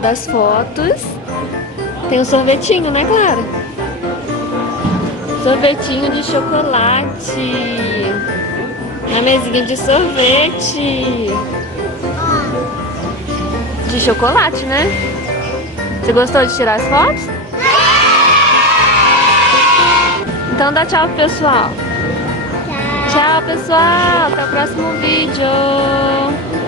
das fotos. Tem um sorvetinho, né, Clara? Sorvetinho de chocolate. Uma mesinha de sorvete. De chocolate, né? Você gostou de tirar as fotos? Então dá tchau pro pessoal. Tchau, pessoal. Até o próximo vídeo.